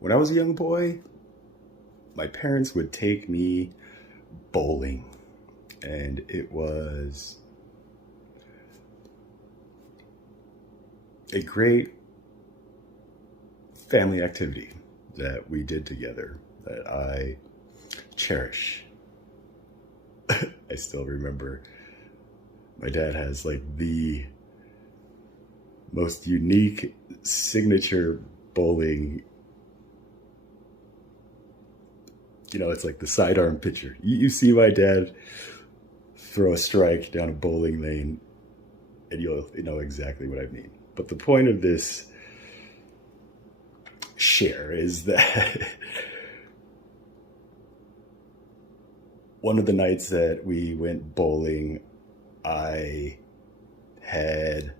When I was a young boy, my parents would take me bowling, and it was a great family activity that we did together that I cherish. I still remember my dad has like the most unique signature bowling. It's like the sidearm pitcher. You see my dad throw a strike down a bowling lane, and you'll know exactly what I mean. But the point of this share is that one of the nights that we went bowling, I had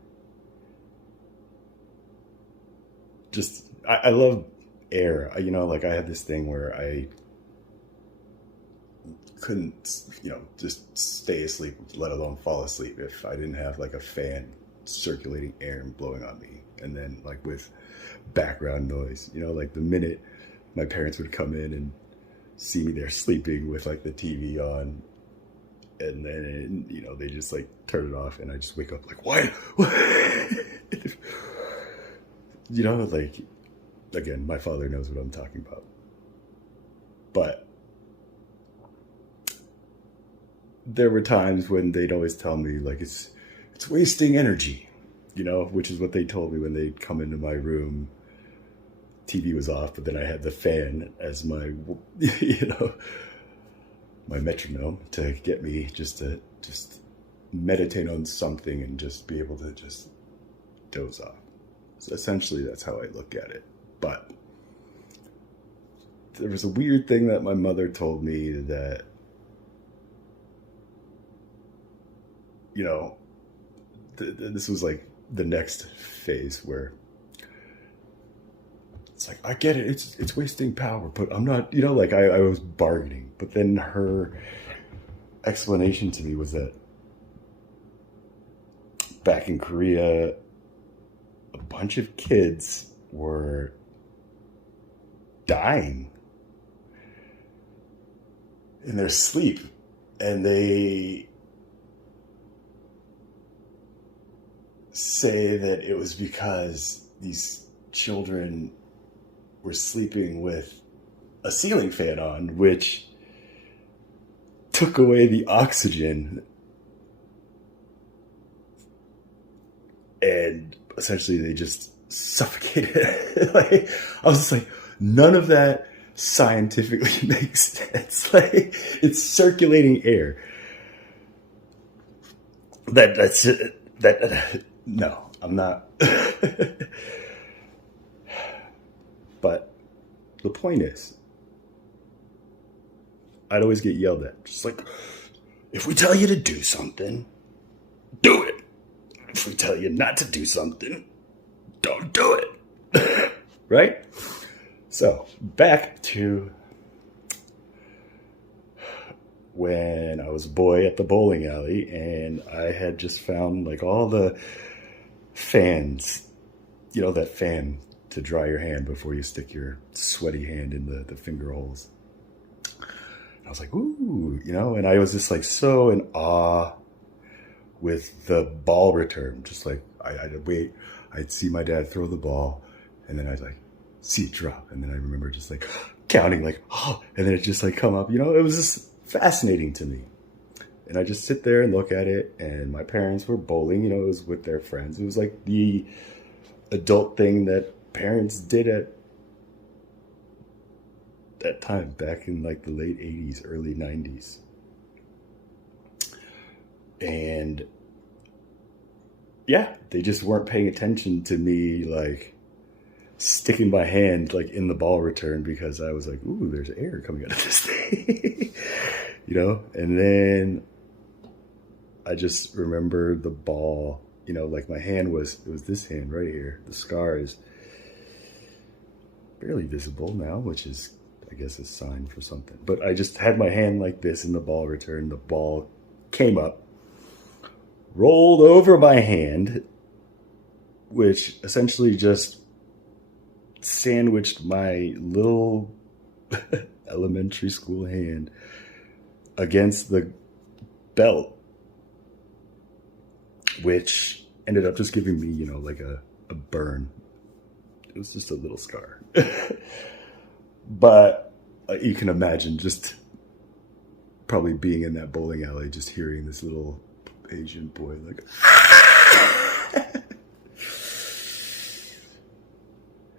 I love air. Like I had this thing where I couldn't, just stay asleep, let alone fall asleep, if I didn't have like a fan circulating air and blowing on me. And then like with background noise, like the minute my parents would come in and see me there sleeping with like the TV on, and then, they just like turn it off and I just wake up like, why? Like, again, my father knows what I'm talking about. But there were times when they'd always tell me like, it's wasting energy, which is what they told me when they'd come into my room. TV was off, but then I had the fan as my, my metronome to get me just meditate on something and just be able to just doze off. So essentially that's how I look at it. But there was a weird thing that my mother told me that, this was like the next phase where it's like, I get it, it's wasting power, but I'm not, like I was bargaining. But then her explanation to me was that back in Korea, a bunch of kids were dying in their sleep, and they say that it was because these children were sleeping with a ceiling fan on, which took away the oxygen, and essentially they just suffocated. Like, I was just like, none of that scientifically makes sense. Like, it's circulating air. No, I'm not. But the point is, I'd always get yelled at. Just like, if we tell you to do something, do it. If we tell you not to do something, don't do it. Right? So, back to when I was a boy at the bowling alley, and I had just found like all the fans, that fan to dry your hand before you stick your sweaty hand in the finger holes. And I was like, ooh, and I was just like so in awe with the ball return. Just like, I'd wait, I'd see my dad throw the ball, and then I'd like see it drop. And then I remember just like counting like, oh, and then it just like come up, it was just fascinating to me. And I just sit there and look at it, and my parents were bowling, it was with their friends. It was like the adult thing that parents did at that time, back in like the late 80s, early 90s. And yeah, they just weren't paying attention to me like sticking my hand like in the ball return, because I was like, ooh, there's air coming out of this thing. And then I just remember the ball, like my hand it was this hand right here. The scar is barely visible now, which is, I guess, a sign for something. But I just had my hand like this in the ball return. The ball came up, rolled over my hand, which essentially just sandwiched my little elementary school hand against the belt, which ended up just giving me, like a burn. It was just a little scar. But you can imagine just probably being in that bowling alley, just hearing this little Asian boy like,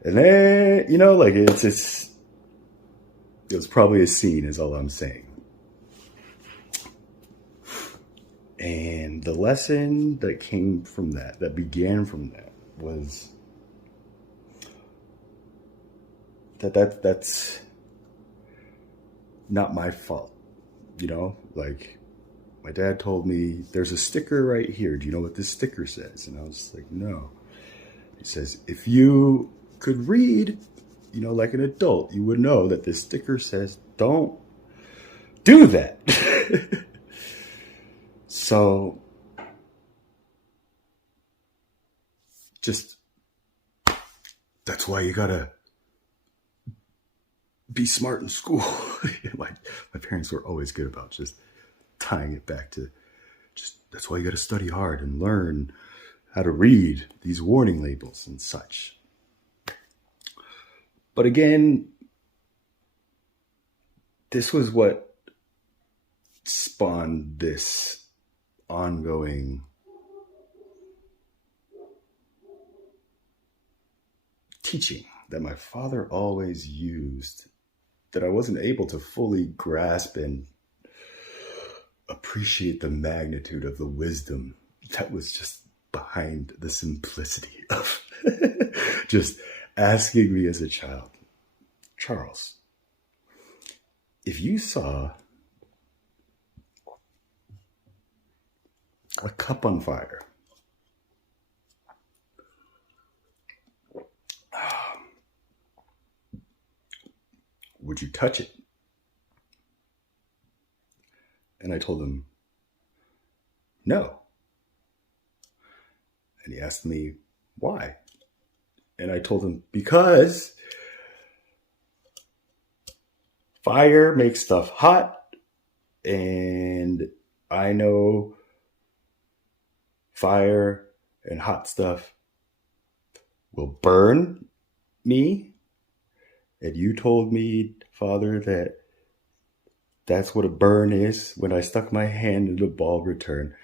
and then, like it was probably a scene is all I'm saying. And the lesson that came from that began from that, was that's not my fault. Like my dad told me, there's a sticker right here. Do you know what this sticker says? And I was like, no. He says, if you could read, like an adult, you would know that this sticker says, don't do that. So just, that's why you gotta be smart in school. my parents were always good about just tying it back to that's why you got to study hard and learn how to read these warning labels and such. But again, this was what spawned this ongoing teaching that my father always used, that I wasn't able to fully grasp and appreciate the magnitude of the wisdom that was just behind the simplicity of just asking me as a child, Charles, if you saw a cup on fire, would you touch it? And I told him, no. And he asked me, why? And I told him, because fire makes stuff hot, and I know fire and hot stuff will burn me. And you told me, Father, that that's what a burn is when I stuck my hand in the ball return.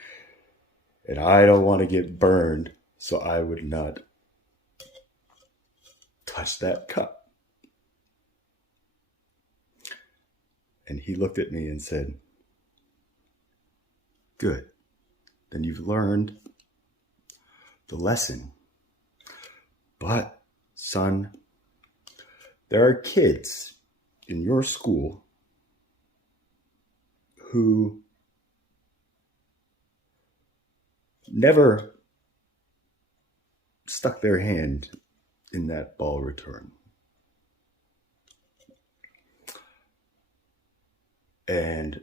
And I don't want to get burned, so I would not touch that cup. And he looked at me and said, good. Then you've learned the lesson. But, son, there are kids in your school who never stuck their hand in that ball return. And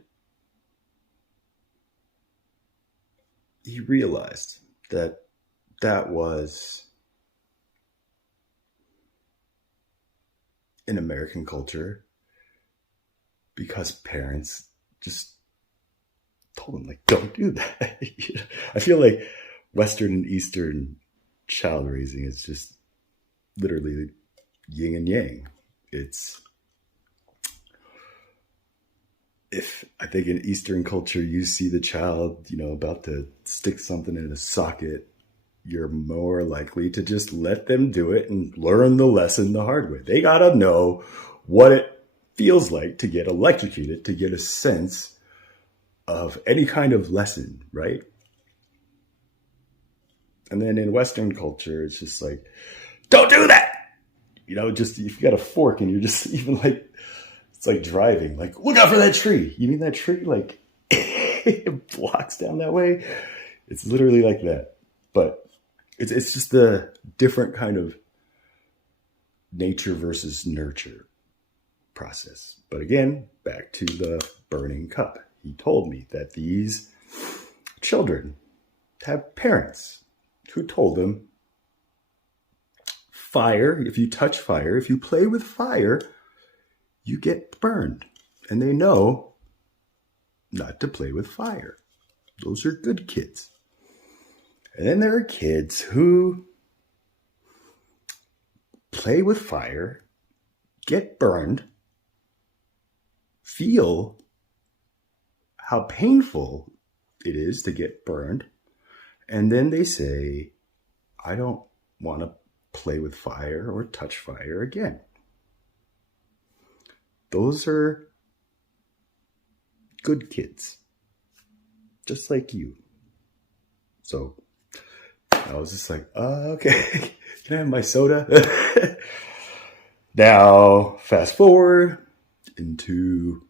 he realized that that was in American culture because parents just told him, like, don't do that. I feel like Western and Eastern child raising is just literally yin and yang. I think in Eastern culture, you see the child, about to stick something in a socket, you're more likely to just let them do it and learn the lesson the hard way. They got to know what it feels like to get electrocuted, to get a sense of any kind of lesson, right? And then in Western culture, it's just like, don't do that. Just if you got a fork and you're just even like, it's like driving, like, look out for that tree. You mean that tree? Like, it blocks down that way. It's literally like that. But it's just the different kind of nature versus nurture process. But again, back to the burning cup. He told me that these children have parents who told them fire, if you touch fire, if you play with fire, you get burned. And they know not to play with fire. Those are good kids. And then there are kids who play with fire, get burned, feel how painful it is to get burned, and then they say, I don't want to play with fire or touch fire again. Those are good kids, just like you. So I was just like, okay, can I have my soda? Now, fast forward into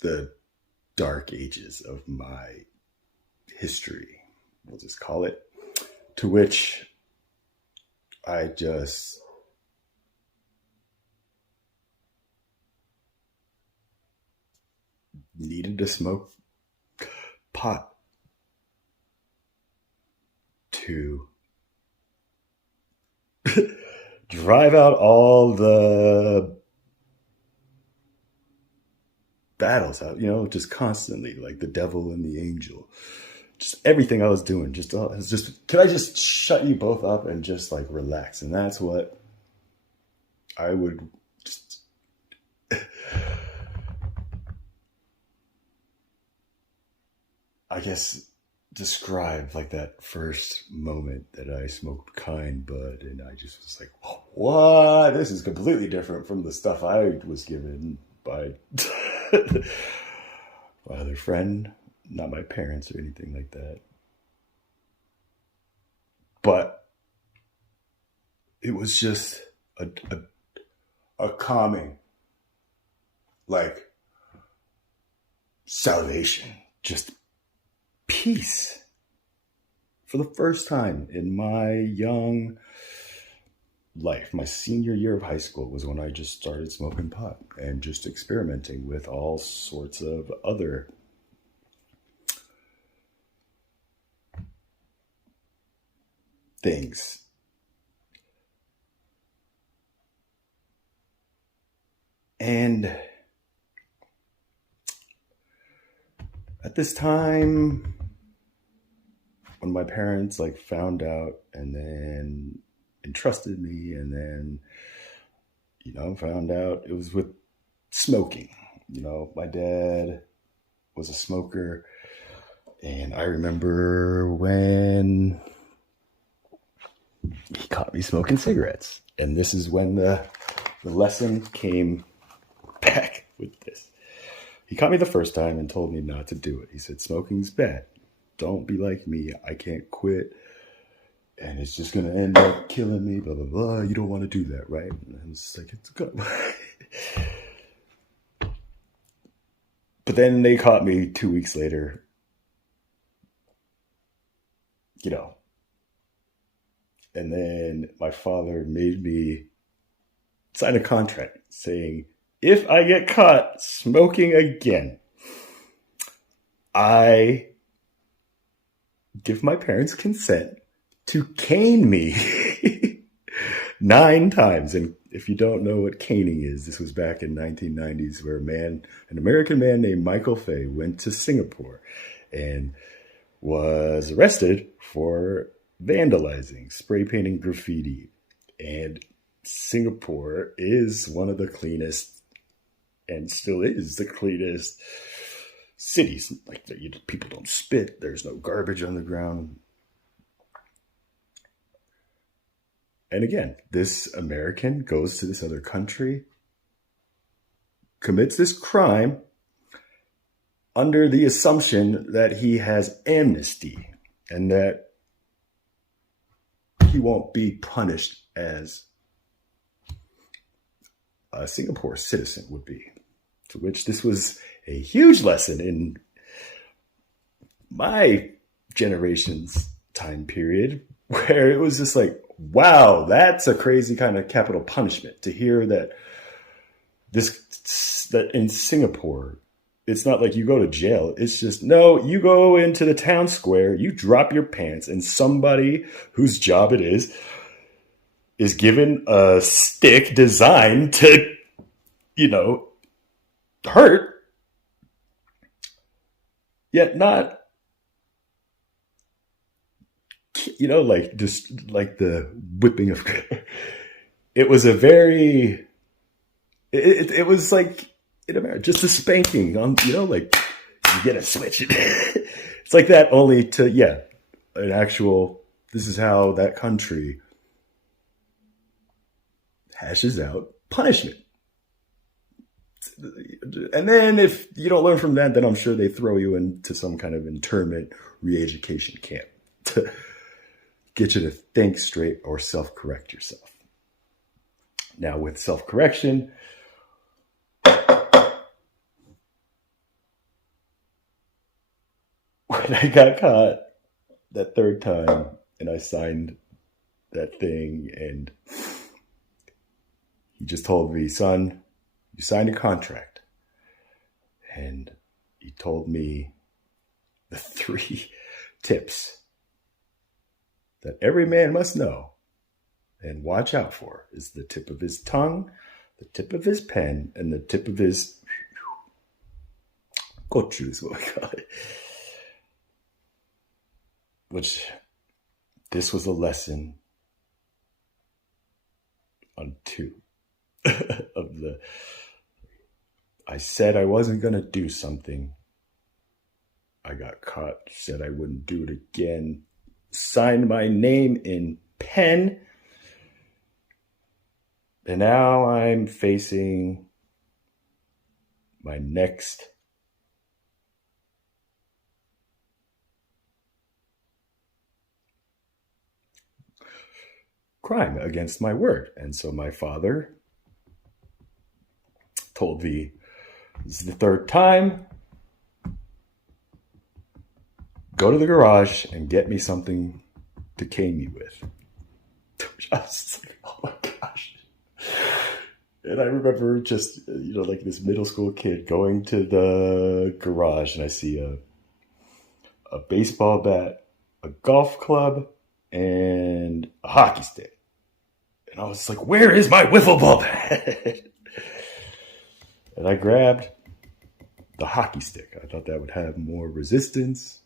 the dark ages of my history, we'll just call it, to which I just needed to smoke pot to drive out all the battles out, just constantly, like the devil and the angel. Just everything I was doing, could I just shut you both up and just like relax? And that's what I would just I guess describe like that first moment that I smoked kind bud, and I just was like, what? This is completely different from the stuff I was given by my other friend, not my parents or anything like that. But it was just a calming, like salvation, just peace. For the first time in my young life, my senior year of high school was when I just started smoking pot and just experimenting with all sorts of other things. And at this time, when my parents like found out and then entrusted me, and then, found out it was with smoking. My dad was a smoker, and I remember when he caught me smoking cigarettes. And this is when the lesson came back with this. He caught me the first time and told me not to do it. He said, smoking's bad. Don't be like me. I can't quit. And it's just going to end up killing me, blah, blah, blah. You don't want to do that, right? And I was like, it's good. But then they caught me 2 weeks later, and then my father made me sign a contract saying, if I get caught smoking again, I give my parents consent to cane me 9 times. And if you don't know what caning is, this was back in 1990s where an American man named Michael Fay went to Singapore and was arrested for vandalizing, spray painting graffiti. And Singapore is one of the cleanest, and still is the cleanest cities. Like, people don't spit. There's no garbage on the ground. And again, this American goes to this other country, commits this crime under the assumption that he has amnesty and that he won't be punished as a Singapore citizen would be. To which this was a huge lesson in my generation's time period, where it was just like, wow, that's a crazy kind of capital punishment to hear that in Singapore, It's not like you go to jail. It's just, no, you go into the town square, you drop your pants, and somebody whose job it is given a stick designed to, hurt, yet not, like just like the whipping of. It was a very, it was like, in America, just a spanking on, like you get a switch. It's like that, only to, an actual, this is how that country hashes out punishment. And then if you don't learn from that, then I'm sure they throw you into some kind of internment re-education camp to get you to think straight or self-correct yourself. Now with self-correction, when I got caught that third time and I signed that thing, and he just told me, son, you signed a contract. And he told me the 3 tips that every man must know and watch out for is the tip of his tongue, the tip of his pen, and the tip of his gochu is what we call it. Which, this was a lesson on 2 of the, I said I wasn't going to do something. I got caught, said I wouldn't do it again, signed my name in pen. And now I'm facing my next crime against my word. And so my father told me, this is the 3rd time, go to the garage and get me something to cane me with. I was like, oh my gosh. And I remember just, like this middle school kid going to the garage, and I see a baseball bat, a golf club, and a hockey stick. And I was like, where is my wiffle ball bat? And I grabbed the hockey stick. I thought that would have more resistance,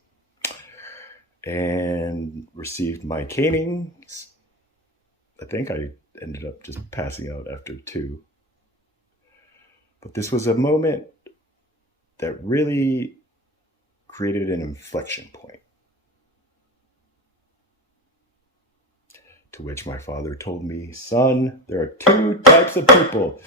and received my canings. I think I ended up just passing out after 2. But this was a moment that really created an inflection point. To which my father told me, son, there are 2 types of people.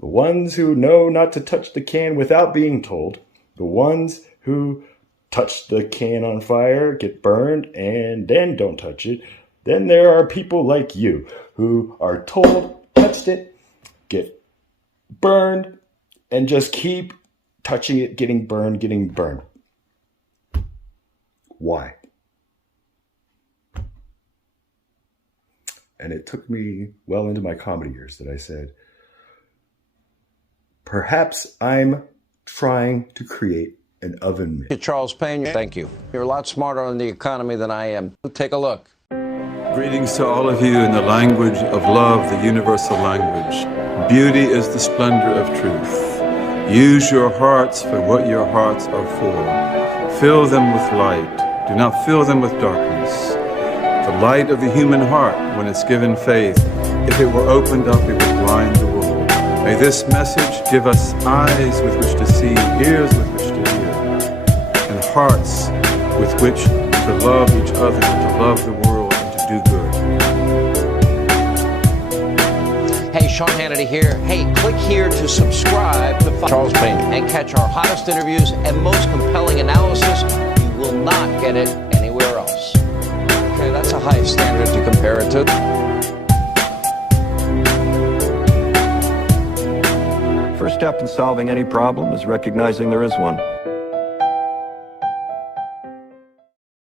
The ones who know not to touch the can without being told. The ones who touch the can on fire, get burned, and then don't touch it. Then there are people like you who are told, touched it, get burned, and just keep touching it, getting burned. Why? And it took me well into my comedy years that I said, perhaps I'm trying to create an oven mitt. Charles Payne, thank you. You're a lot smarter on the economy than I am. Take a look. Greetings to all of you in the language of love, the universal language. Beauty is the splendor of truth. Use your hearts for what your hearts are for. Fill them with light. Do not fill them with darkness. The light of the human heart, when it's given faith, if it were opened up, it would blind the world. May this message give us eyes with which to see, ears with which to hear, and hearts with which to love each other and to love the world and to do good. Hey, Sean Hannity here. Hey, click here to subscribe to Charles Payne and catch our hottest interviews and most compelling analysis. You will not get it anywhere else. Okay, that's a high standard to compare it to. First step in solving any problem is recognizing there is one.